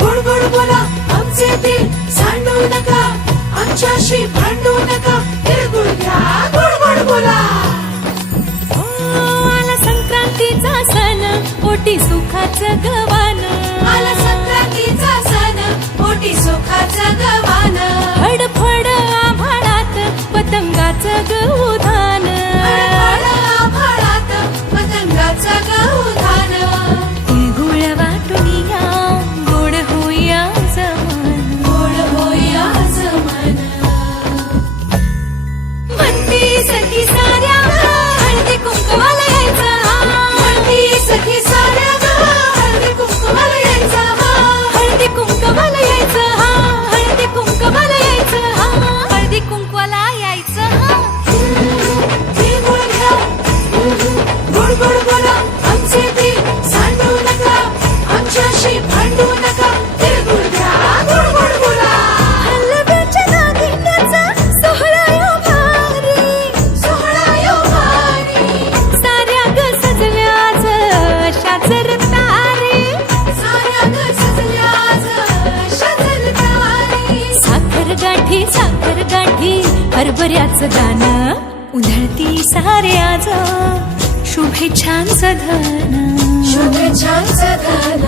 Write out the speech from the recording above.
गोड गोड बोला आमचे दिल सांडू नका, आमच्याशी भांडू नका, तिळगुळ घ्या गोड गोड बोला. आला संक्रांतीचा सण, पोटी सुखाचं गवान. आला संक्रांतीचा सण, पोटी सुखाचं गवान. फडफड आभाळात पतंगाचं गौधान. फडफड आभाळात पतंगाचं गौधान. तिळगुळ वाटून या, गोड होईया जमान. गोड होईया जमान. म्हणती सखी साऱ्या हळदी कुंकवाला यायचं. म्हणती सखी साऱ्या हळदी कुंकवाला यायचं. हळदी कुंकवाला यायचं. हळदी कुंकवाला यायचं. हळदी कुंकवाला यायचं. तिळगुळ घ्या गोड गोड बोला आमचे दिल सांडू नका, आमच्याशी भांडू नका, तिळगुळ घ्या गोड गोड बोला. हलव्याच्या नागिण्याचा सोहळा यो भारी. सोहळा यो भारी. साऱ्या ग सजल्याच शाचर तारे. साऱ्या ग सजल्याच शाचर तारे. साखर गाठी हरभऱ्याचं दाणं. उधळती साऱ्याच शुभेच्छांचं धन. शुभेच्छांचं धन.